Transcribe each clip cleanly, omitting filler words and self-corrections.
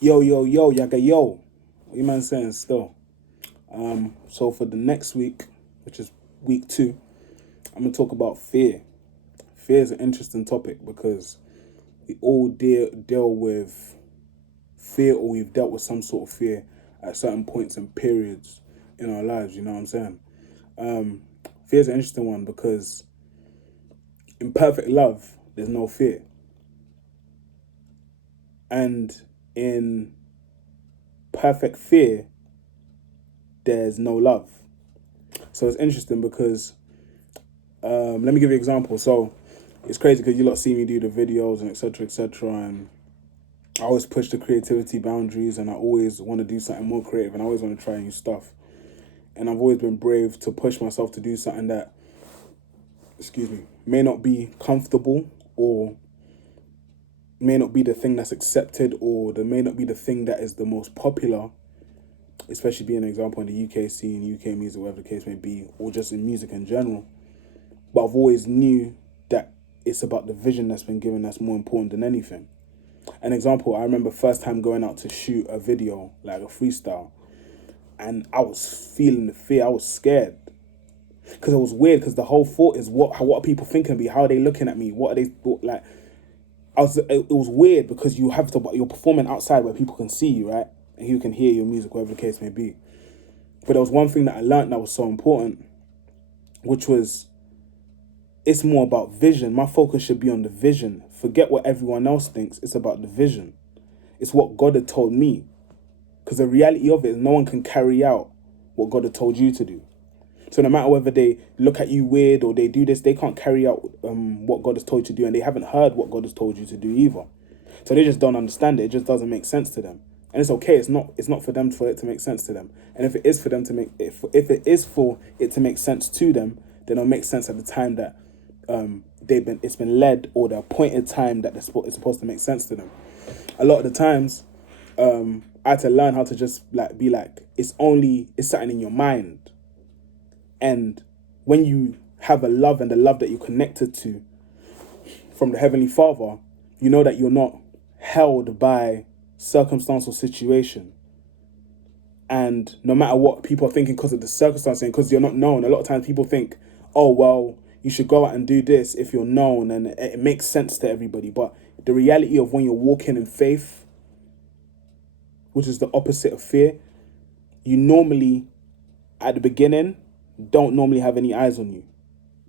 Yo, yaga yo. What you man saying still? So for the next week, which is week 2, I'm gonna talk about fear. Fear is an interesting topic because we all deal with fear, or we've dealt with some sort of fear at certain points and periods in our lives. You know what I'm saying? Fear is an interesting one because in perfect love, there's no fear, and in perfect fear, there's no love. So it's interesting because let me give you an example. So it's crazy because you lot see me do the videos and etc. etc. And I always push the creativity boundaries, and I always want to do something more creative, and I always want to try new stuff. And I've always been brave to push myself to do something that, excuse me, may not be comfortable, or may not be the thing that's accepted, or there may not be the thing that is the most popular, especially being an example in the UK scene, UK music, whatever the case may be, or just in music in general. But I've always knew that it's about the vision that's been given that's more important than anything. An example, I remember first time going out to shoot a video, like a freestyle, and I was feeling the fear. I was scared because it was weird. Because the whole thought is, what are people thinking of me? How are they looking at me? What are they like? It was weird because you're performing outside where people can see you, right, and you can hear your music, whatever the case may be. But there was one thing that I learned that was so important, which was, it's more about vision. My focus should be on the vision. Forget what everyone else thinks. It's about the vision. It's what God had told me. Because the reality of it is no one can carry out what God had told you to do. So no matter whether they look at you weird or they do this, they can't carry out what God has told you to do, and they haven't heard what God has told you to do either. So they just don't understand it. It just doesn't make sense to them. And it's okay. It's not for them, for it to make sense to them. And if it is for them to make, if it is for it to make sense to them, then it'll make sense at the time that it's been led, or the appointed time that it's supposed to make sense to them. A lot of the times, I had to learn how to just be like, it's something in your mind. And when you have a love, and the love that you're connected to from the Heavenly Father, you know that you're not held by circumstance or situation. And no matter what people are thinking because of the circumstance, and because you're not known, a lot of times people think, oh, well, you should go out and do this if you're known, and it makes sense to everybody. But the reality of when you're walking in faith, which is the opposite of fear, you normally, at the beginning, don't normally have any eyes on you.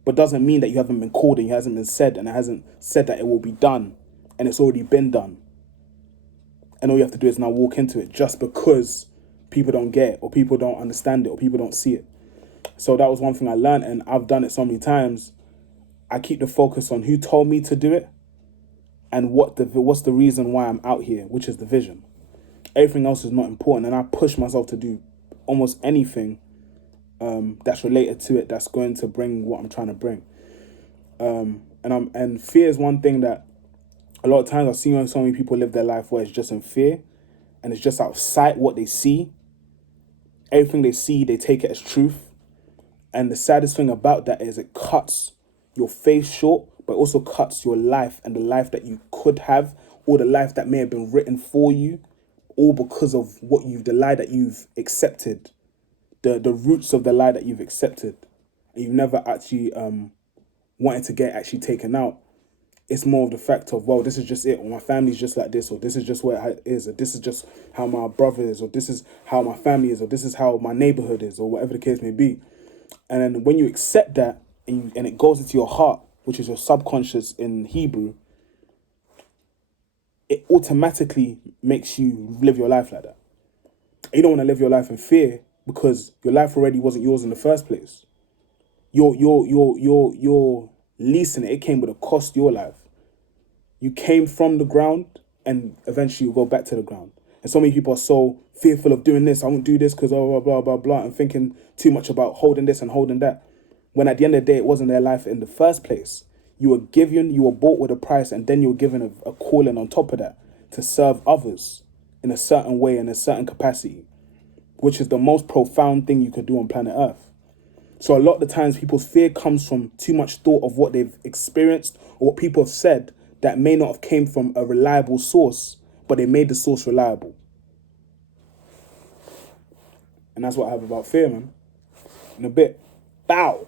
But doesn't mean that you haven't been called, and you hasn't been said, and it hasn't said that it will be done, and it's already been done. And all you have to do is now walk into it, just because people don't get it, or people don't understand it, or people don't see it. So that was one thing I learned, and I've done it so many times. I keep the focus on who told me to do it, and what's the reason why I'm out here, which is the vision. Everything else is not important, and I push myself to do almost anything that's related to it, that's going to bring what I'm trying to bring. And fear is one thing that a lot of times I've seen so many people live their life where it's just in fear, and it's just out of sight what they see. Everything they see, they take it as truth. And the saddest thing about that is it cuts your faith short, but also cuts your life, and the life that you could have, or the life that may have been written for you, all because of the lie that you've accepted, the roots of the lie that you've accepted, and you've never actually wanted to get actually taken out. It's more of the fact of, well, this is just it, or my family's just like this, or this is just where it is, or this is just how my brother is, or this is how my family is, or this is how my neighborhood is, or whatever the case may be. And then when you accept that, and it goes into your heart, which is your subconscious in Hebrew, it automatically makes you live your life like that. You don't want to live your life in fear, because your life already wasn't yours in the first place. You're leasing it. It came with a cost, your life. You came from the ground, and eventually you'll go back to the ground. And so many people are so fearful of doing this. I won't do this because blah, blah, blah, blah, and thinking too much about holding this and holding that. When at the end of the day, it wasn't their life in the first place. You were bought with a price, and then you were given a calling on top of that to serve others in a certain way, in a certain capacity, which is the most profound thing you could do on planet Earth. So a lot of the times people's fear comes from too much thought of what they've experienced, or what people have said that may not have came from a reliable source, but they made the source reliable. And that's what I have about fear, man. In a bit. Bow.